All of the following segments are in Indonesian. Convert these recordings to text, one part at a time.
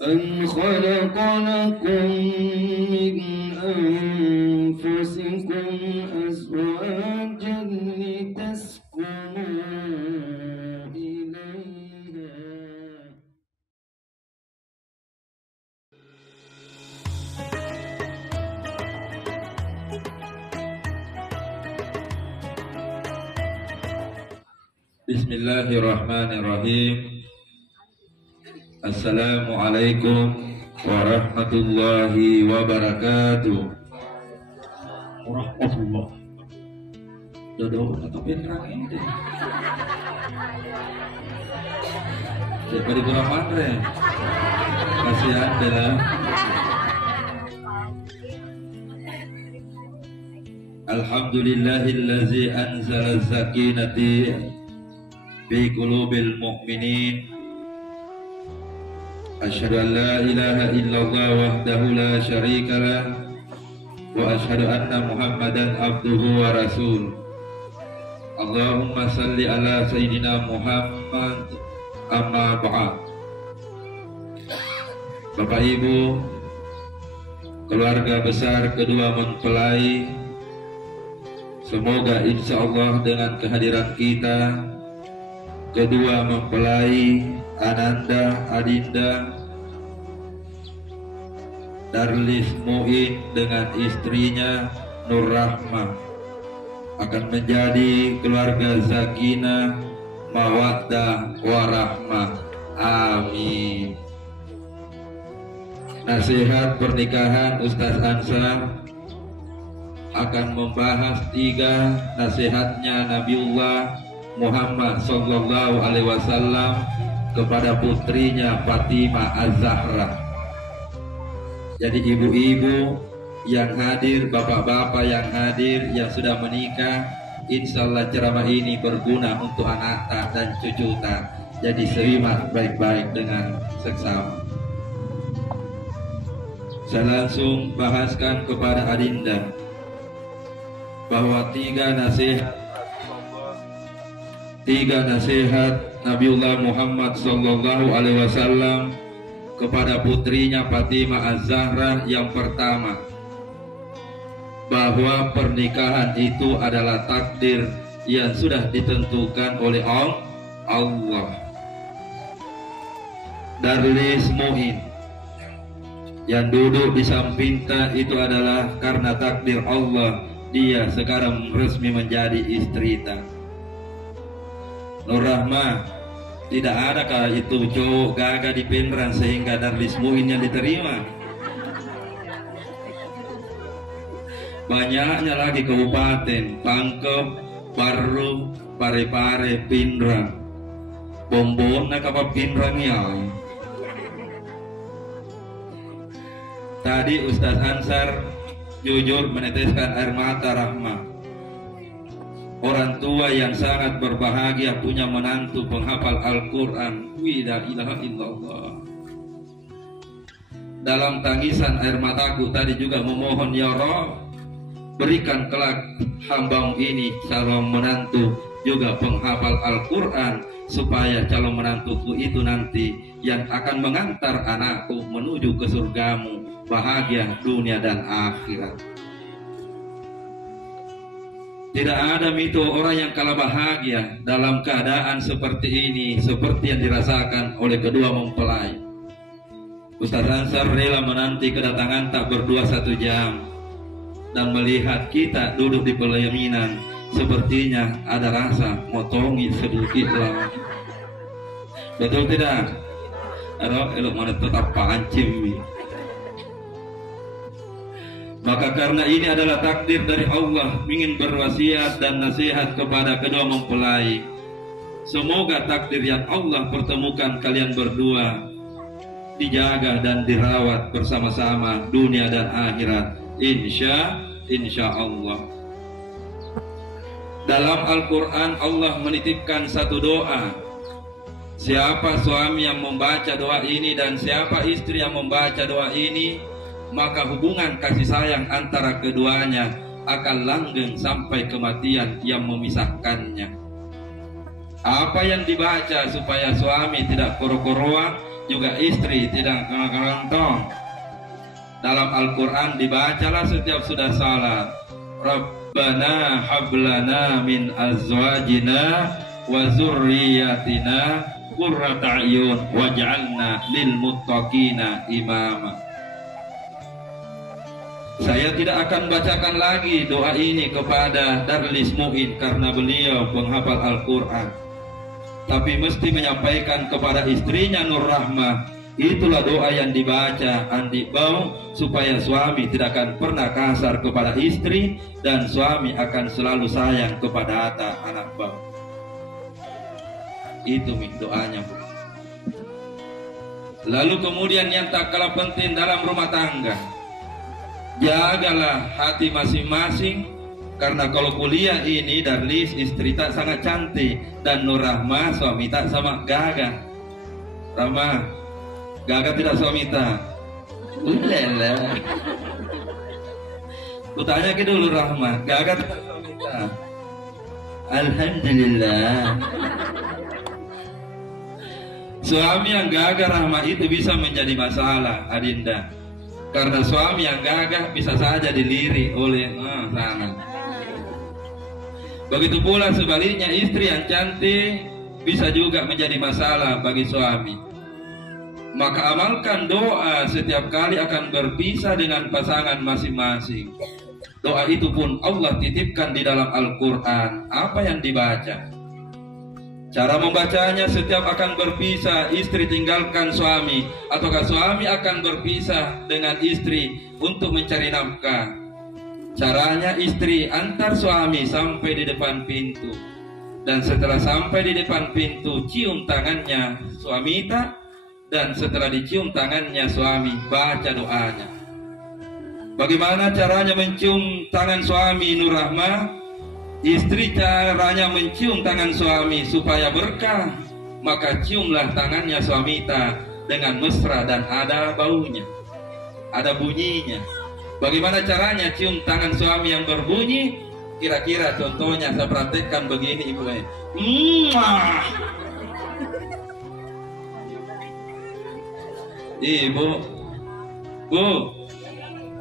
أن خلق لكم من أنفسكم أزواجا لتسكنوا إليها. بسم الله الرحمن الرحيم. Assalamualaikum warahmatullahi wabarakatuh. Warahmatullah. Dodo atau pinrang ini. Siapa di kurang matre? Kasihan dah. Alhamdulillahillazi anzala sakinati fi qulubil mu'minin. Asyhadu an la ilaha illallah wahdahu la syarika lah wa asyhadu anna Muhammadan abduhu wa rasul. Allahumma salli ala sayyidina Muhammad. Amma ba'd. Bapak Ibu, keluarga besar kedua mempelai, semoga insya Allah dengan kehadiran kita kedua mempelai Ananda Adinda Darlis Muin dengan istrinya Nur Rahmah akan menjadi keluarga sakinah, mawaddah, warahmah. Amin. Nasihat pernikahan Ustaz Ansar akan membahas 3 nasihatnya Nabiullah Muhammad sallallahu alaihi wasallam kepada putrinya Fatimah Az-Zahra. Jadi ibu-ibu yang hadir, bapak-bapak yang hadir, yang sudah menikah, insya Allah ceramah ini berguna untuk anak dan cucu tak. Jadi simak baik-baik dengan seksama. Saya langsung bahaskan kepada Adinda bahwa 3 nasihat Nabiullah Muhammad sallallahu alaihi wasallam kepada putrinya Fatimah Az-Zahra. Yang pertama, bahwa pernikahan itu adalah takdir yang sudah ditentukan oleh Allah. Darlis Muin yang duduk di sampingnya itu adalah karena takdir Allah, dia sekarang resmi menjadi istri ta. Nur Rahmah, tidak ada kah itu cowok gagah di Pinrang sehingga Darlis Muin yang diterima? Banyaknya lagi kabupaten, Pangkep, Parung, Parepare, Pinrang. Bombon nak apa Pinrang ya? Tadi Ustaz Ansar jujur meneteskan air mata rahmah. Orang tua yang sangat berbahagia punya menantu penghafal Al-Quran. La ilaha illallah. Dalam tangisan air mataku tadi juga memohon, ya Rabb, berikan kelak hamba ini calon menantu juga penghafal Al-Quran, supaya calon menantuku itu nanti yang akan mengantar anakku menuju ke surgamu, bahagia dunia dan akhirat. Tidak ada itu orang yang kalah bahagia dalam keadaan seperti ini, seperti yang dirasakan oleh kedua mempelai. Ustaz Ansar rela menanti kedatangan tak berdua 1 jam dan melihat kita duduk di pelaminan, sepertinya ada rasa motongi sedikit lah. Betul tidak? Aduh, elok mana tetap pancim. Maka karena ini adalah takdir dari Allah, ingin berwasiat dan nasihat kepada kedua mempelai. Semoga takdir yang Allah pertemukan kalian berdua dijaga dan dirawat bersama-sama dunia dan akhirat. Insya Allah. Dalam Al-Quran Allah menitipkan satu doa. Siapa suami yang membaca doa ini dan siapa istri yang membaca doa ini, maka hubungan kasih sayang antara keduanya akan langgeng sampai kematian yang memisahkannya. Apa yang dibaca supaya suami tidak koro-koroa, juga istri tidak kelontong. Dalam Al-Quran dibacalah setiap sudah salat, Rabbana hablana min azwajina wa zurriyatina qurrata a'yun waj'alna lil muttaqina imama. Saya tidak akan bacakan lagi doa ini kepada Darlis Mu'in karena beliau penghafal Al-Quran, tapi mesti menyampaikan kepada istrinya Nur Rahmah. Itulah doa yang dibaca Andi Bau, supaya suami tidak akan pernah kasar kepada istri dan suami akan selalu sayang kepada anak Bau. Itu doanya, Bu. Lalu kemudian yang tak kalah penting dalam rumah tangga, jagalah hati masing-masing, karena kalau kuliah ini Darlis istri tak sangat cantik dan Nur Rahmah suami tak sama gagah. Rahmah gagah tidak suami tak. Ulala. Kutanya ke dulu Rahmah, gagah tidak suami tak? Alhamdulillah. Suami yang gagah Rahmah itu bisa menjadi masalah, Adinda. Karena suami yang gagah bisa saja dilirik oleh sana. Begitu pula sebaliknya, istri yang cantik bisa juga menjadi masalah bagi suami. Maka amalkan doa setiap kali akan berpisah dengan pasangan masing-masing. Doa itu pun Allah titipkan di dalam Al-Quran. Apa yang dibaca? Cara membacanya setiap akan berpisah, istri tinggalkan suami, ataukah suami akan berpisah dengan istri untuk mencari nafkah. Caranya istri antar suami sampai di depan pintu, dan setelah sampai di depan pintu cium tangannya suami tak, dan setelah dicium tangannya suami baca doanya. Bagaimana caranya mencium tangan suami Nur Rahmah? Istri caranya mencium tangan suami supaya berkah, maka ciumlah tangannya suami tak dengan mesra dan ada baunya, ada bunyinya. Bagaimana caranya cium tangan suami yang berbunyi? Kira-kira contohnya saya praktekkan begini, Ibu. Ibu, Bu,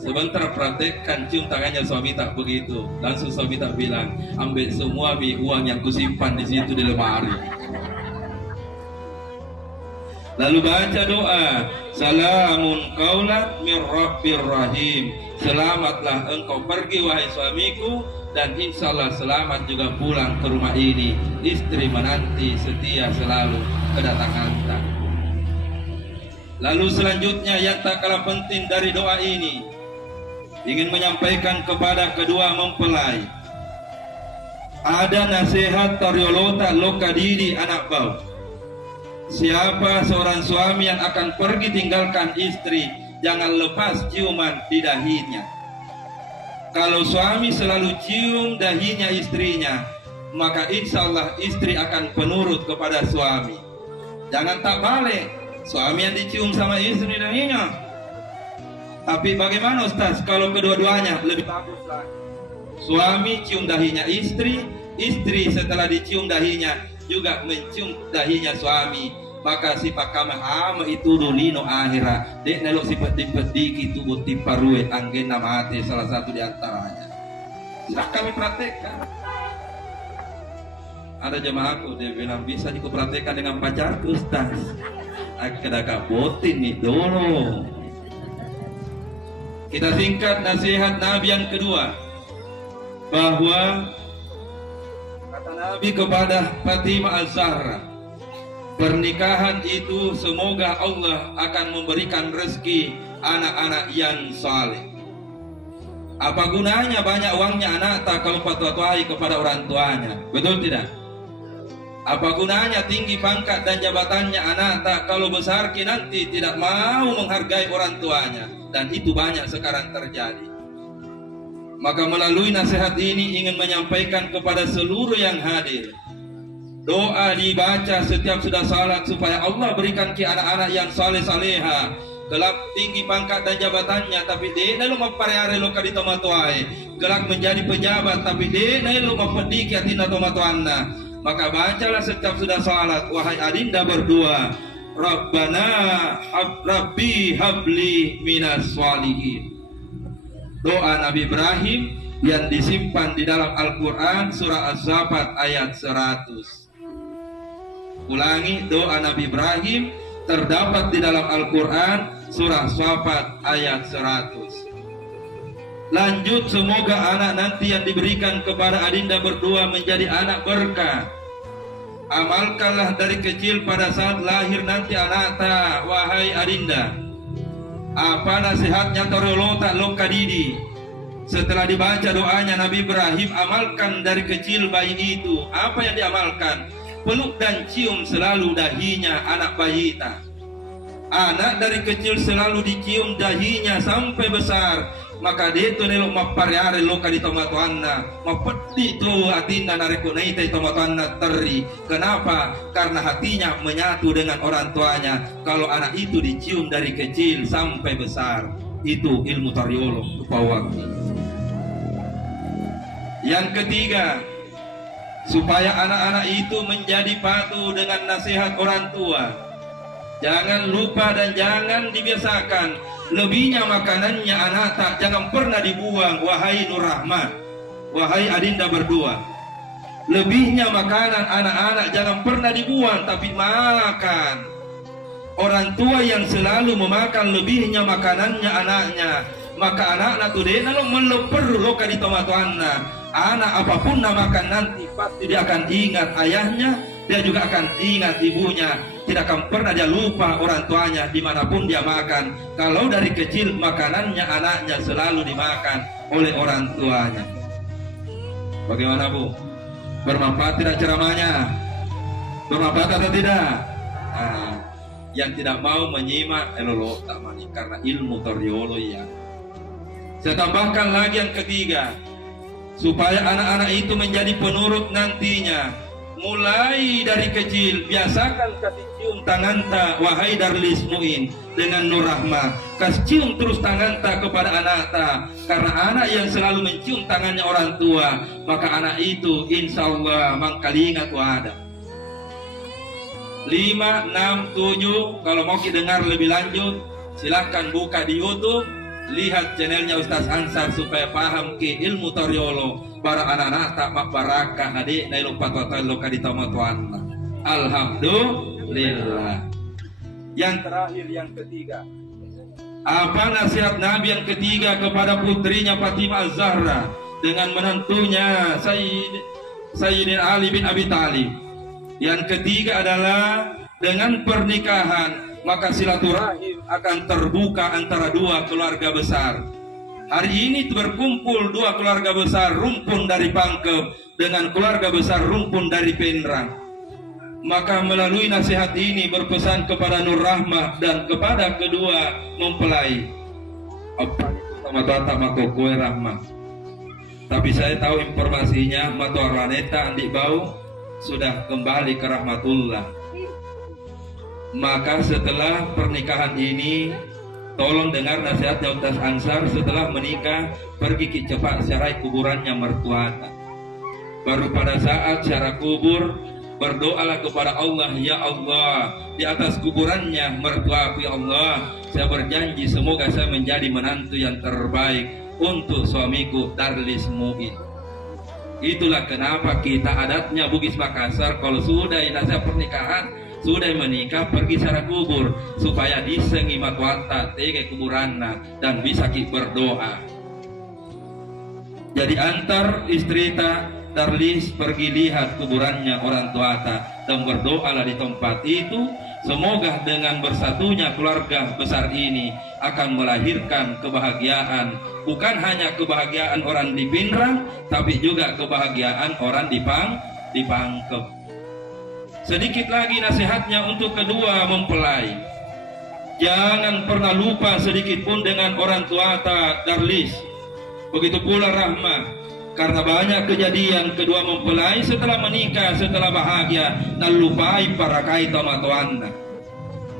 sebentar praktekkan cium tangannya suami tak begitu. Langsung suami tak bilang, ambil semua uang yang kusimpan di situ di lemari. Lalu baca doa, salamun qaulan mir rabbir rahim. Selamatlah engkau pergi wahai suamiku, dan insyaallah selamat juga pulang ke rumah ini. Istri menanti setia selalu kedatangan. Lalu selanjutnya yang tak kalah penting dari doa ini, ingin menyampaikan kepada kedua mempelai, ada nasihat Tariolota Lokadidi anak bau. Siapa seorang suami yang akan pergi tinggalkan istri, jangan lepas ciuman di dahinya. Kalau suami selalu cium dahinya istrinya, maka insya Allah istri akan penurut kepada suami. Jangan tak balik, suami yang dicium sama istri dahinya. Tapi bagaimana Ustaz kalau kedua-duanya? Lebih bagus lagi. Suami cium dahinya istri, istri setelah dicium dahinya juga mencium dahinya suami. Maka sifat kama ama itu dulino akhirah. Dek nelok sifat dipedi itu buti parue anggen nama hati salah satu di antaranya. Sudah kami praktekkan. Ada jemaahku dia bilang bisa dikupraktekkan dengan pacarku Ustaz. Aku kedaka botin nih dulu. Kita singkat nasihat Nabi yang kedua, bahwa kata Nabi kepada Fatimah Az-Zahra, pernikahan itu semoga Allah akan memberikan rezeki anak-anak yang saleh. Apa gunanya banyak uangnya anak tak kalau fatwa-fatwai kepada orang tuanya? Betul tidak? Apa gunanya tinggi pangkat dan jabatannya anak tak kalau besar nanti tidak mau menghargai orang tuanya? Dan itu banyak sekarang terjadi. Maka melalui nasihat ini ingin menyampaikan kepada seluruh yang hadir, doa dibaca setiap sudah salat supaya Allah berikan ke anak-anak yang saleh-saleha, kelak tinggi pangkat dan jabatannya, tapi dia lu mapareare lo kadito matuai, kelak menjadi pejabat, tapi dia lu mapedi ke atina tomatuanna. Maka bacalah setiap sudah salat, wahai adinda berdua, Rabbi habli minas sholihin. Doa Nabi Ibrahim yang disimpan di dalam Al-Quran surah Az-Zafat ayat 100. Ulangi, doa Nabi Ibrahim terdapat di dalam Al-Quran surah Az-Zafat ayat 100. Lanjut, semoga anak nanti yang diberikan kepada adinda berdua menjadi anak berkah. Amalkanlah dari kecil pada saat lahir nanti anak ta, wahai adinda. Apa nasihatnya Torolo tak loka didi? Setelah dibaca doanya Nabi Ibrahim, amalkan dari kecil bayi itu. Apa yang diamalkan? Peluk dan cium selalu dahinya anak bayi ta. Anak dari kecil selalu dicium dahinya sampai besar. Maka dia tu nelok mapariare loka di tomatuanna, mapedi tu atinda nareko naita di tomatuanna teri. Kenapa? Karena hatinya menyatu dengan orang tuanya. Kalau anak itu dicium dari kecil sampai besar, itu ilmu tariolo upawakti. Yang ketiga, supaya anak-anak itu menjadi patuh dengan nasihat orang tua. Jangan lupa dan jangan dibiasakan lebihnya makanannya anak tak, jangan pernah dibuang, wahai Nur Rahmah, wahai adinda berdua. Lebihnya makanan anak-anak jangan pernah dibuang, tapi makan. Orang tua yang selalu memakan lebihnya makanannya anaknya, maka anak-anak tu dia lalu meleper loka di tomatuanna. Anak apapun namakan nanti pasti dia akan ingat ayahnya, dia juga akan ingat ibunya. Tidak akan pernah dia lupa orang tuanya dimanapun dia makan. Kalau dari kecil makanannya anaknya selalu dimakan oleh orang tuanya. Bagaimana Bu? Bermanfaat tidak ceramahnya? Bermanfaat atau tidak? Nah, yang tidak mau menyimak elolo tak mani karena ilmu toriolo ya. Saya tambahkan lagi yang ketiga, supaya anak-anak itu menjadi penurut nantinya. Mulai dari kecil biasakan kasih cium tangan ta, wahai Darlis Muin dengan Nur Rahmah. Kasih cium terus tangan ta kepada anak ta, karena anak yang selalu mencium tangannya orang tua, maka anak itu insya Allah mangkalingat wada. 5, 6, 7. Kalau mau kita dengar lebih lanjut, silahkan buka di YouTube, lihat channelnya Ustaz Ansar supaya paham ke ilmu toriolo. Para anak-anak tak mak barakah adik na ilong patwatan loka di tomatuan. Alhamdulillah. Yang terakhir, yang ketiga, apa nasihat Nabi yang ketiga kepada putrinya Fatimah Az-Zahra dengan menantunya Sayyidina Ali bin Abi Thalib? Yang ketiga adalah dengan pernikahan maka silaturahim akan terbuka antara dua keluarga besar. Hari ini berkumpul dua keluarga besar rumpun dari Pangkep dengan keluarga besar rumpun dari Pindrang. Maka melalui nasihat ini berpesan kepada Nur Rahmah dan kepada kedua mempelai. Apa sama tata makokue Rahmah. Tapi saya tahu informasinya Matua Raneta Andi Bau sudah kembali ke rahmatullah. Maka setelah pernikahan ini, tolong dengar nasihatnya Ustaz Ansar, setelah menikah pergi cepat syarai kuburannya mertuata. Baru pada saat syarah kubur berdoalah kepada Allah, ya Allah, di atas kuburannya mertuaku ya Allah, saya berjanji semoga saya menjadi menantu yang terbaik untuk suamiku Darlis Muin. Itulah kenapa kita adatnya Bugis Makassar kalau sudah nasihat pernikahan, sudah menikah pergi secara kubur supaya disengi matwata tege kuburanna dan bisa kita berdoa. Jadi antar istri ta Darlis pergi lihat kuburannya orang tua ta dan berdoalah di tempat itu. Semoga dengan bersatunya keluarga besar ini akan melahirkan kebahagiaan, bukan hanya kebahagiaan orang di Pindrang, tapi juga kebahagiaan orang di Pangkep. Sedikit lagi nasihatnya untuk kedua mempelai. Jangan pernah lupa sedikit pun dengan orang tua ta Darlis. Begitu pula Rahmah. Karena banyak kejadian kedua mempelai setelah menikah, setelah bahagia, dan lupai para kaitan matuanna.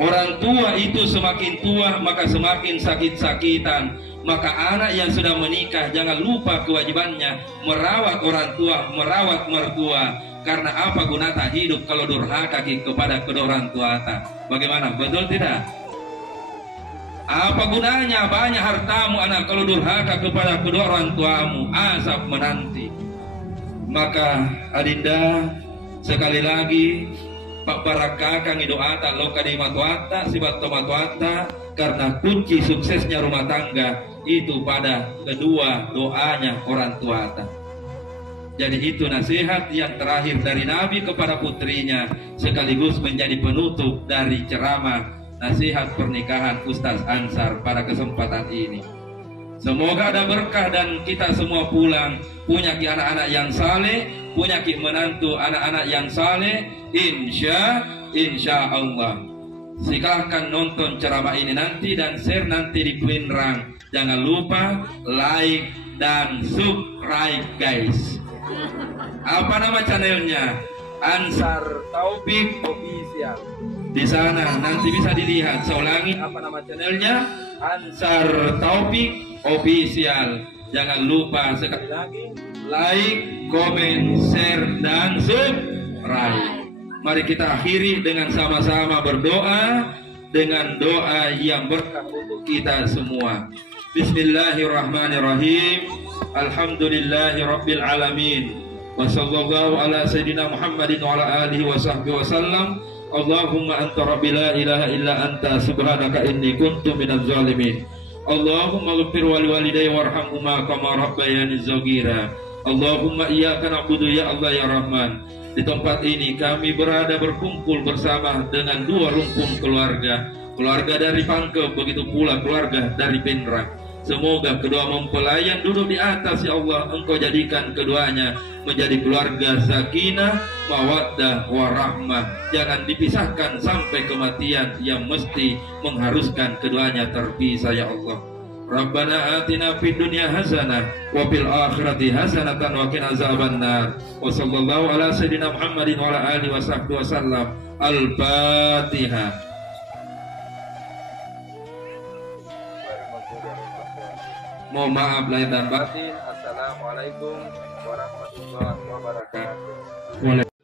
Orang tua itu semakin tua maka semakin sakit-sakitan. Maka anak yang sudah menikah jangan lupa kewajibannya merawat orang tua, merawat mertua. Karena apa gunanya hidup kalau durhaka kepada kedua orang tua ta? Bagaimana? Betul tidak? Apa gunanya banyak hartamu anak kalau durhaka kepada kedua orang tuamu? Asap menanti. Maka adinda, sekali lagi Pak Barakakang idoata loka di matuata sibat tomatuata, karena kunci suksesnya rumah tangga itu pada kedua doanya orang tuata. Jadi itu nasihat yang terakhir dari Nabi kepada putrinya, sekaligus menjadi penutup dari ceramah nasihat pernikahan Ustaz Ansar pada kesempatan ini. Semoga ada berkah dan kita semua pulang punya anak-anak yang saleh, punya menantu anak-anak yang saleh, insya Allah. Silahkan nonton ceramah ini nanti dan share nanti di Pinrang. Jangan lupa like dan subscribe guys. Apa nama channelnya? Ansar Taufik Official. Di sana nanti bisa dilihat. Saya ulangi, apa nama channelnya? Ansar Taufik Official. Jangan lupa sekali lagi like, comment, share, dan subscribe. Mari kita akhiri dengan sama-sama berdoa dengan doa yang berkah untuk kita semua. Bismillahirrahmanirrahim. Alhamdulillahirabbil alamin. Wassallallahu ala sayyidina Muhammadin wa ala alihi wa sahbihi wasallam. Allahumma anta rabbi la ilaha illa anta subhanaka inni kuntu minaz zalimin. Allahumma ighfir wali walidayya warhamhuma kama rabbayani shaghira. Allahumma iyyaka na'budu ya Allah ya Rahman. Di tempat ini kami berada berkumpul bersama dengan dua rumpun keluarga. Keluarga dari Pangkep, begitu pula keluarga dari Pinrang. Semoga kedua mempelai yang duduk di atas ya Allah, Engkau jadikan keduanya menjadi keluarga sakinah, mawaddah, warahmah. Jangan dipisahkan sampai kematian yang mesti mengharuskan keduanya terpisah ya Allah. Rabbana atina fid dunya hasanah wa fil akhirati hasanatan wa qina azabannar. Wa sallallahu ala sayyidina Muhammadin wa ala alihi wasallam. Al-Fatihah. Mohon maaf lahir dan batin. Assalamualaikum warahmatullahi wabarakatuh.